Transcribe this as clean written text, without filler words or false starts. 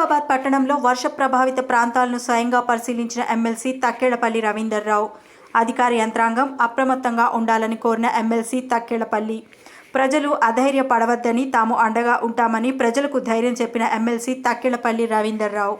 మహబూబాబాద్ పట్టణంలో వర్ష ప్రభావిత ప్రాంతాలను స్వయంగా పరిశీలించిన ఎమ్మెల్సీ తక్కెళ్లపల్లి రవీందర్రావు. అధికార యంత్రాంగం అప్రమత్తంగా ఉండాలని కోరిన ఎమ్మెల్సీ తక్కెళ్లపల్లి ప్రజలు అధైర్యపడవద్దని తాము అండగా ఉంటామని ప్రజలకు ధైర్యం చెప్పిన ఎమ్మెల్సీ తక్కెళ్లపల్లి రవీందర్రావు.